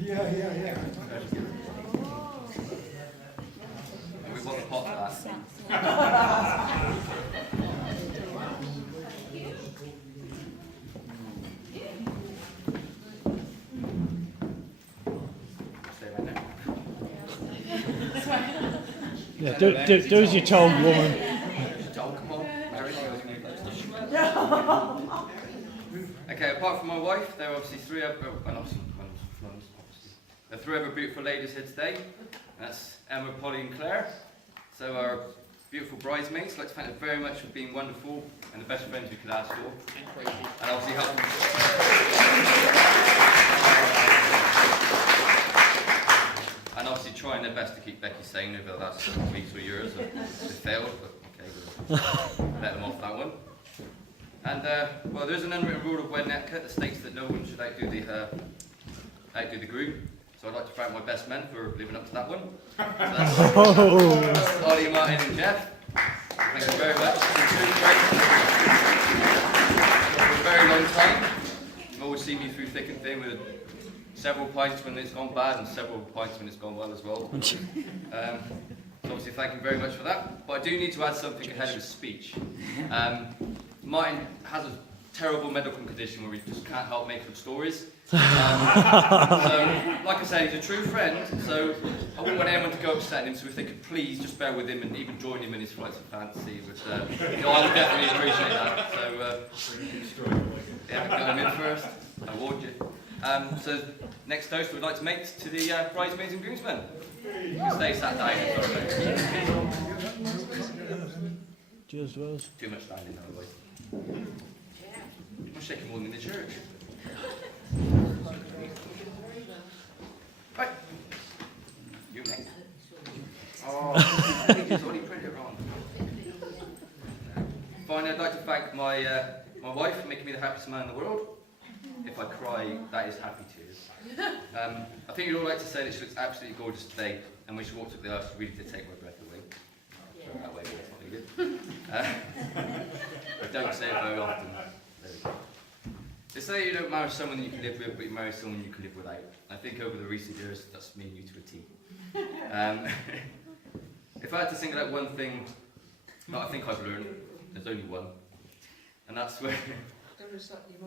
Yeah. And we want the pot for that. Stay right there. Yeah, do as you're told, woman. Joel, come on. Mary, okay, apart from my wife, there are obviously three other, there are three other beautiful ladies here today. That's Emma, Polly and Claire. So our beautiful bridesmaids, I'd like to thank them very much for being wonderful and the best friends we could ask for. And obviously helping. And obviously trying their best to keep Becky sane over the last weeks or years. They failed, but okay, we'll let them off that one. And well, there's an unwritten rule of wedding etiquette that states that no one should outdo the groom. So I'd like to thank my best men for living up to that one. So that's Ollie, Martin and Jeff. Thank you very much. For a very long time. You've always seen me through thick and thin with several pints when it's gone bad and several pints when it's gone well as well. So obviously thank you very much for that. But I do need to add something ahead of his speech. Martin has a terrible medical condition where he just can't help make up stories. So, like I said, he's a true friend, so I wouldn't want anyone to go upset him, so if they could please just bear with him and even join him in his flights of fantasy, which I would definitely appreciate that. So, yeah, got him in first, I warned you. So, next toast we'd like to make to the bridesmaids and groomsmen. You can stay sat down. Cheers, Wells. Too much standing now, otherwise. I'm shaking more than in the church. Right. You next. Oh, he's already printed it wrong. Finally, I'd like to thank my wife for making me the happiest man in the world. If I cry, that is happy tears. I think you'd all like to say that she looks absolutely gorgeous today, and when she walked up the aisle, she really did take my breath away. So that way, it's not needed. I don't say it very often. They say you don't marry someone you can live with, but you marry someone you can live without. I think over the recent years, that's me and you to a T. If I had to single out one thing that I think I've learned, there's only one. And that's where... Don't insult your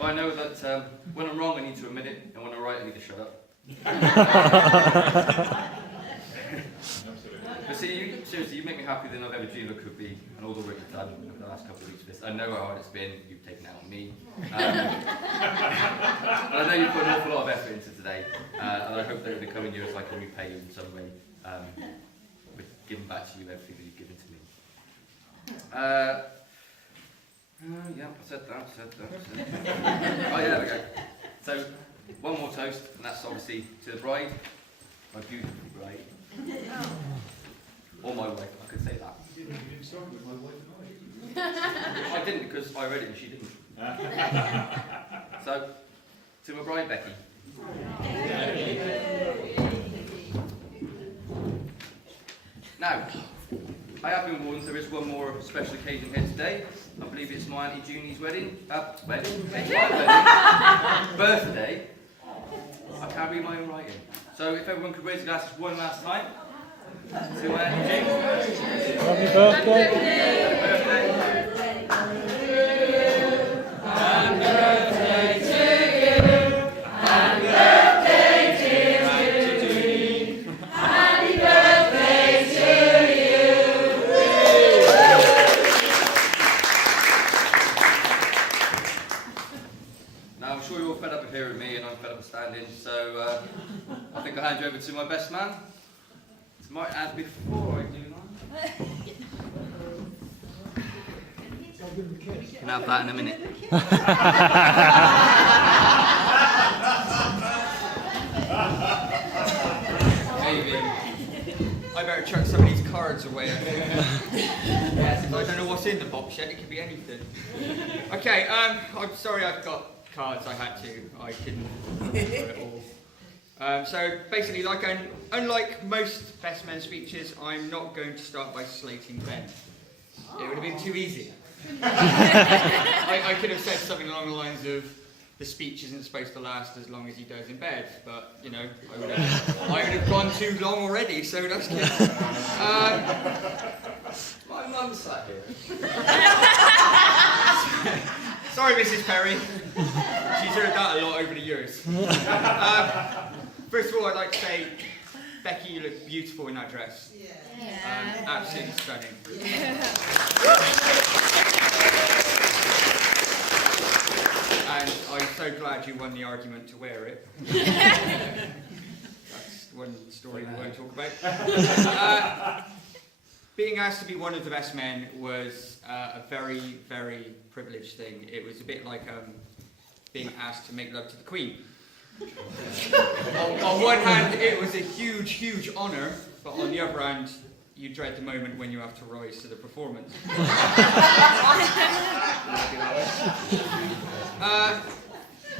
Well, I know that when I'm wrong, I need to admit it, and when I'm right, I need to shut up. But see, seriously, you make me happier than I've ever dreamed I could be, and all the work you've done over the last couple of weeks of this. I know how hard it's been, you've taken it out on me. And I know you've put an awful lot of effort into today, and I hope that in the coming years I can repay you in some way, with giving back to you everything that you've given to me. Yeah, I said that. Oh yeah, there we go. So, one more toast, and that's obviously to the bride, my beautiful bride. Or my wife, I could say that. You didn't start with my wife and I didn't because I read it and she didn't. So, to my bride, Becky. Now, I have been warned there is one more special occasion here today. I believe it's my Auntie Junie's wedding. Birthday. I can't read my own writing. So if everyone could raise their glasses one last time. To Auntie Junie. Happy birthday. Happy birthday. Happy birthday to you. Happy birthday to you. Happy birthday to you. Now I'm sure you're all fed up of hearing me and I'm fed up of standing, so I think I'll hand you over to my best man. To Martin, and before I do that, you can have that in a minute. Maybe. I better chuck some of these cards away. Yes, I don't know what's in the box yet. It could be anything. Okay. I'm sorry. I've got cards. I had to. I couldn't put it all. So basically, unlike most best men speeches, I'm not going to start by slating Ben. It would have been too easy. I could have said something along the lines of, the speech isn't supposed to last as long as he does in bed, but you know, I would have gone too long already, so that's good. My mum sat here. Sorry, Mrs. Perry. She's heard that a lot over the years. First of all, I'd like to say, Becky, you look beautiful in that dress. Absolutely stunning. And I'm so glad you won the argument to wear it. That's one story we won't talk about. Being asked to be one of the best men was a very, very privileged thing. It was a bit like being asked to make love to the Queen. On one hand, it was a huge, huge honour, but on the other hand, you dread the moment when you have to rise to the performance.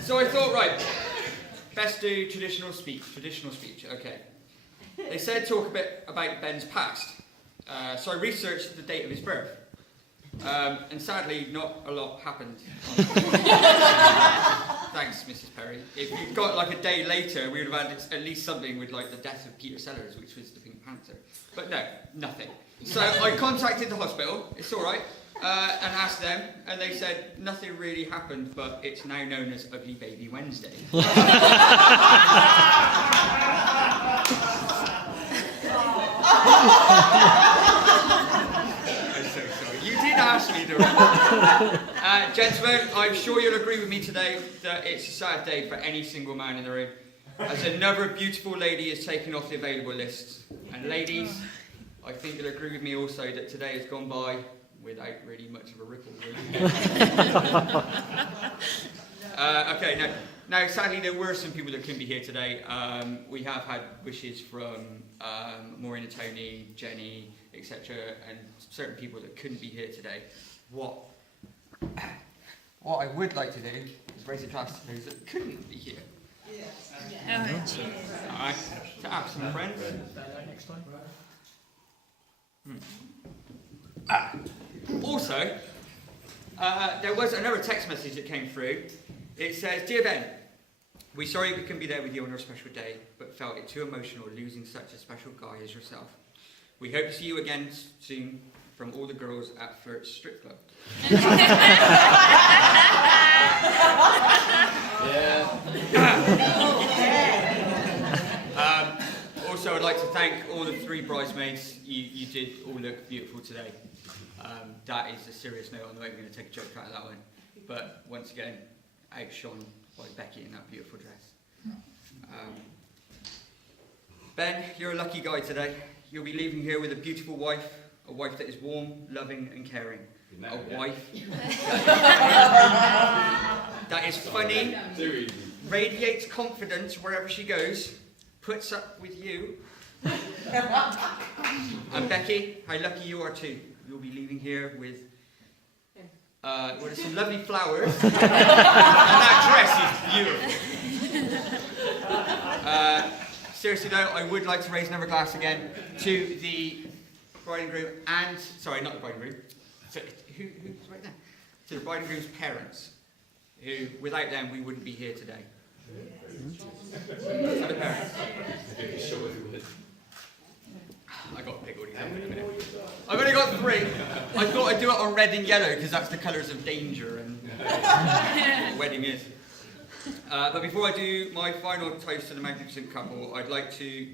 So I thought, right, best do traditional speech, okay. They said talk a bit about Ben's past. So I researched the date of his birth. And sadly, not a lot happened. Thanks, Mrs. Perry. If you'd got like a day later, we would have had at least something with like the death of Peter Sellers, which was the Pink Panther. But no, nothing. So I contacted the hospital, it's all right, and asked them, and they said nothing really happened, but it's now known as Ugly Baby Wednesday. Ask me to gentlemen, I'm sure you'll agree with me today that it's a sad day for any single man in the room, as another beautiful lady is taken off the available list. And ladies, I think you'll agree with me also that today has gone by without really much of a ripple. Okay, now sadly there were some people that couldn't be here today. We have had wishes from Maureen and Tony, Jenny, etc., and certain people that couldn't be here today. What I would like to do is raise a glass to those that couldn't be here. Alright, to have some friends. Also, there was another text message that came through. It says, "Dear Ben, we're sorry we couldn't be there with you on your special day, but felt it too emotional losing such a special guy as yourself. We hope to see you again soon from all the girls at Flirt's Strip Club." Also, I'd like to thank all the 3 bridesmaids. You did all look beautiful today. That is a serious note. I'm not even going to take a joke out of that one. But once again, outshone by Becky in that beautiful dress. Ben, you're a lucky guy today. You'll be leaving here with a beautiful wife, a wife that is warm, loving and caring. A wife that is funny, radiates confidence wherever she goes, puts up with you. And Becky, how lucky you are too. You'll be leaving here with some lovely flowers. And that dress is beautiful. Seriously though, I would like to raise another glass again to the bride and groom and, sorry, not the bride and groom, so who's right there? To the bride and groom's parents, who, without them, we wouldn't be here today. To the parents. I got to pick all these up in a minute. I've only got 3. I thought I'd do it on red and yellow because that's the colours of danger and what wedding is. But before I do my final toast to the magnificent couple, I'd like to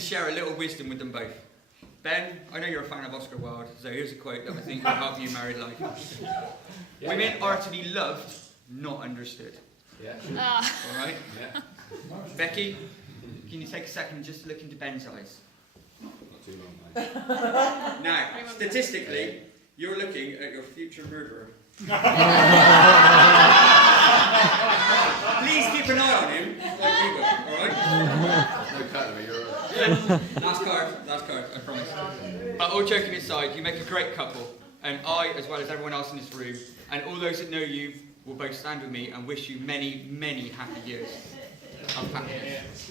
share a little wisdom with them both. Ben, I know you're a fan of Oscar Wilde, so here's a quote that I think will help you married life. Women are to be loved, not understood. All right? Becky, can you take a second just to look into Ben's eyes? Not too long, mate. Now, statistically, you're looking at your future murderer. Please keep an eye on him, like we will, alright? No cutlery, you're right. Last card, I promise. But all joking aside, you make a great couple, and I, as well as everyone else in this room, and all those that know you, will both stand with me and wish you many, many happy years of happiness.